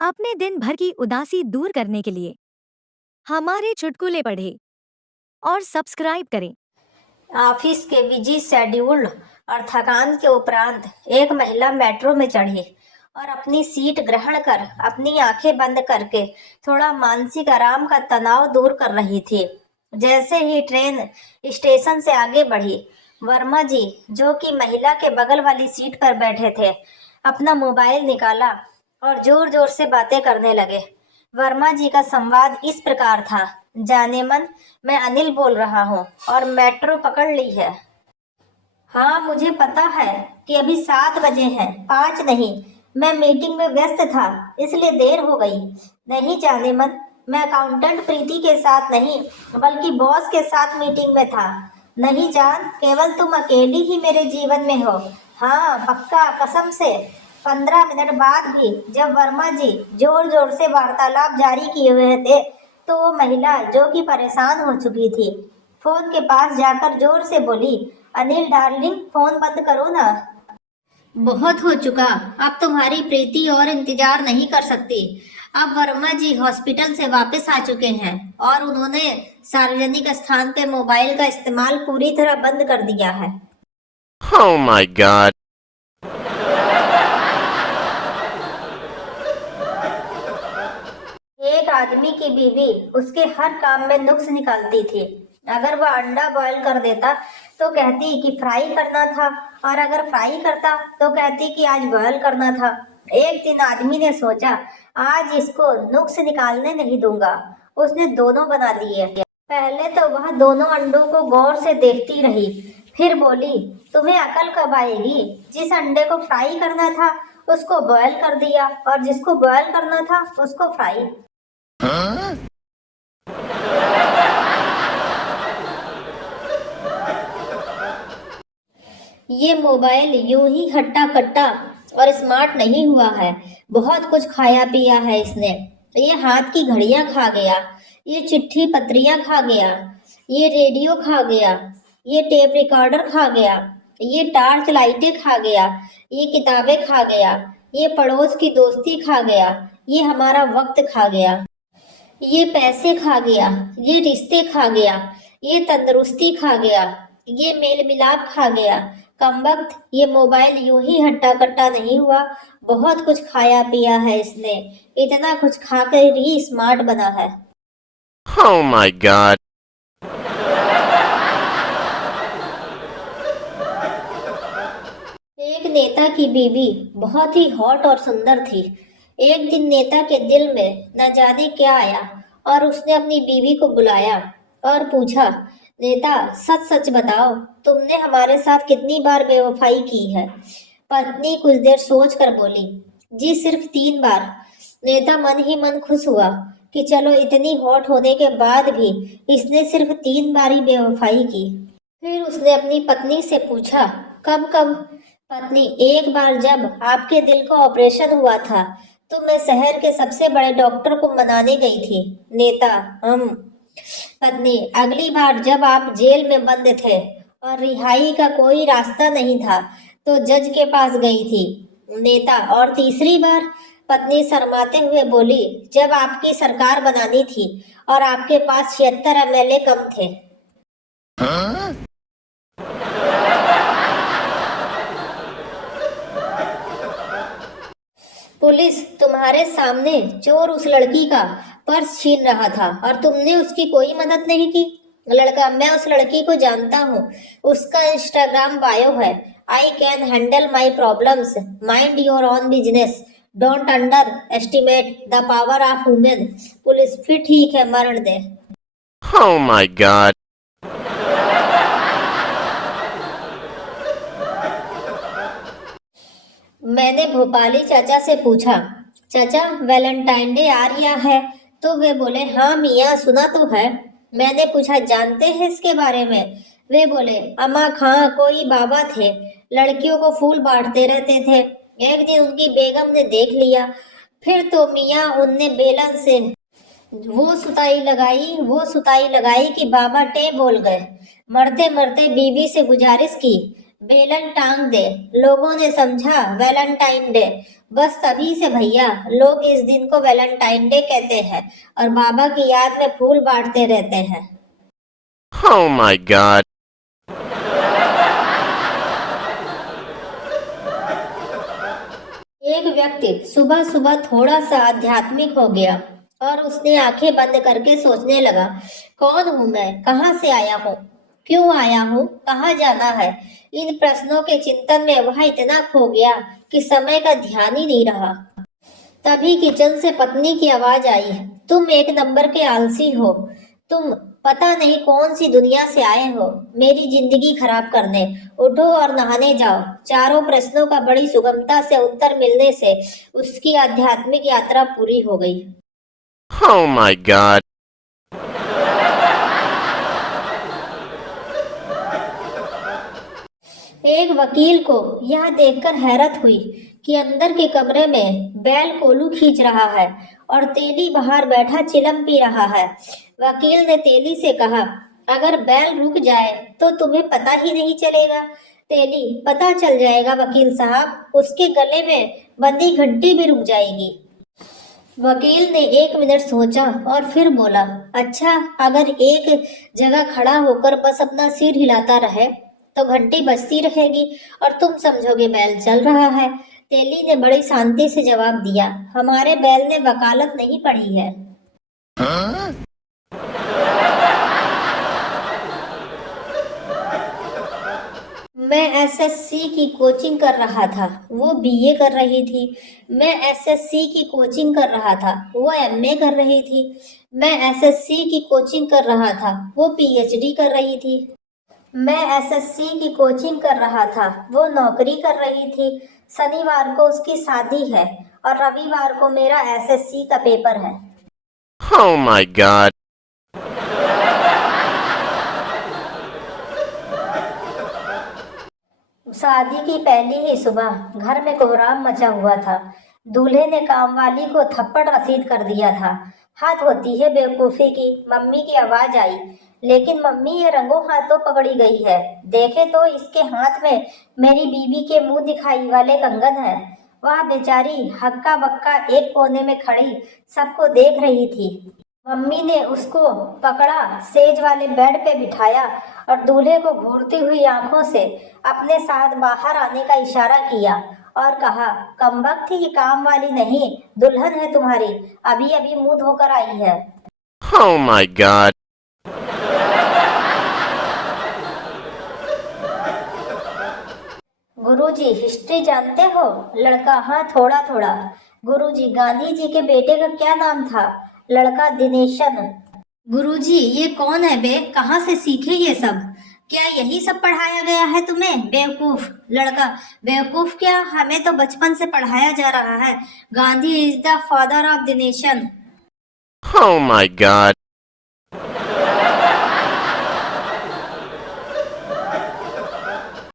अपने दिन भर की उदासी दूर करने के लिए हमारे चुटकुले पढ़ें और सब्सक्राइब करें। ऑफिस के बिजी शेड्यूल और थकान के उपरांत एक महिला मेट्रो में चढ़ी और अपनी सीट ग्रहण कर अपनी आंखें बंद करके थोड़ा मानसिक आराम का तनाव दूर कर रही थी। जैसे ही ट्रेन स्टेशन से आगे बढ़ी, वर्मा जी, जो कि महिला के बगल वाली सीट पर बैठे थे, अपना मोबाइल निकाला और जोर जोर से बातें करने लगे। वर्मा जी का संवाद इस प्रकार था। जाने मन, मैं अनिल बोल रहा हूँ और मेट्रो पकड़ ली है। हाँ, मुझे पता है कि अभी 7 बजे हैं, 5 नहीं। मैं मीटिंग में व्यस्त था, इसलिए देर हो गई। नहीं जाने मन, मैं अकाउंटेंट प्रीति के साथ नहीं, बल्कि बॉस के साथ मीटिंग में था। नहीं जान, केवल तुम अकेली ही मेरे जीवन में हो। हाँ पक्का, कसम से। 15 मिनट बाद भी जब वर्मा जी जोर जोर से वार्तालाप जारी किए हुए थे, तो वो महिला, जो कि परेशान हो चुकी थी, फोन के पास जाकर जोर से बोली, अनिल डार्लिंग, फोन बंद करो ना। बहुत हो चुका, अब तुम्हारी प्रीति और इंतजार नहीं कर सकती। अब वर्मा जी हॉस्पिटल से वापस आ चुके हैं और उन्होंने सार्वजनिक स्थान पे मोबाइल का इस्तेमाल पूरी तरह बंद कर दिया है। Oh my god. एक आदमी की बीवी उसके हर काम में नुक्स निकालती थी। अगर वह अंडा बॉयल कर देता तो कहती कि फ्राई करना था, और अगर फ्राई करता तो कहती कि आज बॉयल करना था। एक दिन आदमी ने सोचा, आज इसको नुक्स निकालने नहीं दूंगा। उसने दोनों बना दिए। पहले तो वह दोनों अंडों को गौर से देखती रही, फिर बोली, तुम्हें अकल कब आएगी? जिस अंडे को फ्राई करना था उसको बॉयल कर दिया, और जिसको बॉयल करना था उसको फ्राई। ये मोबाइल यूं ही हट्टा कट्टा और स्मार्ट नहीं हुआ है। बहुत कुछ खाया पिया है इसने। ये हाथ की घड़ियां खा गया, ये चिट्ठी पत्रियां खा गया, ये रेडियो खा गया, ये टेप रिकॉर्डर खा गया, ये टार्च लाइटें खा गया, ये किताबें खा गया, ये पड़ोस की दोस्ती खा गया, ये हमारा वक्त खा गया, ये पैसे खा गया, ये रिश्ते खा गया, ये तंदुरुस्ती खा गया, ये मेल मिलाप खा गया। कमबख्त, ये मोबाइल यूं ही हट्टा कट्टा नहीं हुआ। बहुत कुछ खाया पिया है इसने। इतना कुछ खाकर ही स्मार्ट बना है। Oh my god. एक नेता की बीवी बहुत ही हॉट और सुंदर थी। एक दिन नेता के दिल में न जाने क्या आया और उसने अपनी बीवी को बुलाया और पूछा, नेता, सच सच बताओ, तुमने हमारे साथ कितनी बार बेवफाई की है? पत्नी कुछ देर सोच कर बोली, जी सिर्फ 3 बार। नेता मन ही मन खुश हुआ कि चलो, इतनी हॉट होने के बाद भी इसने सिर्फ 3 बार ही बेवफाई की। फिर उसने अपनी पत्नी से पूछा, कब कब? पत्नी, एक बार जब आपके दिल का ऑपरेशन हुआ था तो मैं शहर के सबसे बड़े डॉक्टर को मनाने गई थी। नेता, हम। पत्नी, अगली बार जब आप जेल में बंद थे और रिहाई का कोई रास्ता नहीं था तो जज के पास गई थी। नेता, और तीसरी बार? पत्नी शर्माते हुए बोली, जब आपकी सरकार बनानी थी और आपके पास 76 एमएलए कम थे। पुलिस तुम्हारे सामने चोर उस लड़की का पर्स छीन रहा था और तुमने उसकी कोई मदद नहीं की। लड़का, मैं उस लड़की को जानता हूँ। उसका इंस्टाग्राम बायो है, I can handle my problems, mind your own business, don't under estimate the power of women. Police, फिर ठीक है, मरण दे। Oh my god. मैंने भोपाली चाचा से पूछा, चाचा, वैलेंटाइन डे आ रहा है? तो वे बोले, हाँ मियाँ, सुना तो है। मैंने पूछा, जानते हैं इसके बारे में? वे बोले, अम्मा खां कोई बाबा थे, लड़कियों को फूल बांटते रहते थे। एक दिन उनकी बेगम ने देख लिया, फिर तो मियाँ उनने बेलन से वो सुताई लगाई कि बाबा टे बोल गए। मरते मरते बीबी से गुजारिश की, बेलन टांग दे। लोगों ने समझा वैलेंटाइन डे। बस तभी से भैया लोग इस दिन को वैलेंटाइन डे कहते हैं और बाबा की याद में फूल बांटते रहते हैं। Oh my god. एक व्यक्ति सुबह सुबह थोड़ा सा आध्यात्मिक हो गया और उसने आंखें बंद करके सोचने लगा, कौन हूं मैं, कहाँ से आया हूँ, क्यों आया हूँ, कहाँ जाना है। इन प्रश्नों के चिंतन में वह इतना खो गया कि समय का ध्यान ही नहीं रहा। तभी किचन से पत्नी की आवाज आई, तुम एक नंबर के आलसी हो। तुम पता नहीं कौन सी दुनिया से आए हो मेरी जिंदगी खराब करने। उठो और नहाने जाओ। चारों प्रश्नों का बड़ी सुगमता से उत्तर मिलने से उसकी आध्यात्मिक यात्रा पूरी हो गई। Oh my god. एक वकील को यह देखकर हैरत हुई कि अंदर के कमरे में बैल कोलू खींच रहा है और तेली बाहर बैठा चिलम पी रहा है। वकील ने तेली से कहा, अगर बैल रुक जाए तो तुम्हें पता ही नहीं चलेगा। तेली, पता चल जाएगा वकील साहब, उसके गले में बंदी घंटी भी रुक जाएगी। वकील ने 1 मिनट सोचा और फिर बोला, अच्छा, अगर एक जगह खड़ा होकर बस अपना सिर हिलाता रहे तो घंटी बजती रहेगी और तुम समझोगे बैल चल रहा है। तेली ने बड़ी शांति से जवाब दिया, हमारे बैल ने वकालत नहीं पढ़ी है। मैं एसएससी की कोचिंग कर रहा था, वो बीए कर रही थी। मैं एसएससी की कोचिंग कर रहा था, वो एमए कर रही थी। मैं एसएससी की कोचिंग कर रहा था, वो पीएचडी कर रही थी। मैं एसएससी की कोचिंग कर रहा था, वो नौकरी कर रही थी। शनिवार को उसकी शादी है और रविवार को मेरा एसएससी का पेपर है। Oh my god. शादी की पहली ही सुबह घर में कोहराम मचा हुआ था। दूल्हे ने कामवाली को थप्पड़ रसीद कर दिया था। हाथ होती है बेवकूफी की, मम्मी की आवाज आई। लेकिन मम्मी, ये रंगों हाथों पकड़ी गई है। देखे तो इसके हाथ में मेरी बीबी के मुंह दिखाई वाले कंगन है। वह बेचारी हक्का बक्का एक कोने में खड़ी सबको देख रही थी। मम्मी ने उसको पकड़ा, सेज वाले बेड पे बिठाया और दूल्हे को घूरती हुई आंखों से अपने साथ बाहर आने का इशारा किया और कहा, कमबख्त ही काम वाली नहीं, दुल्हन है तुम्हारी, अभी अभी मुंह धोकर आई है। Oh my god. Guruji, history जानते हो? लड़का, हाँ थोड़ा थोड़ा। गुरुजी, गांधी जी के बेटे का क्या नाम था? लड़का, दिनेशन। गुरुजी, ये कौन है बे, कहाँ से सीखे ये सब? क्या यही सब पढ़ाया गया है तुम्हें, बेवकूफ? लड़का, बेवकूफ क्या, हमें तो बचपन से पढ़ाया जा रहा है, Gandhi is the father of the nation. Oh my god.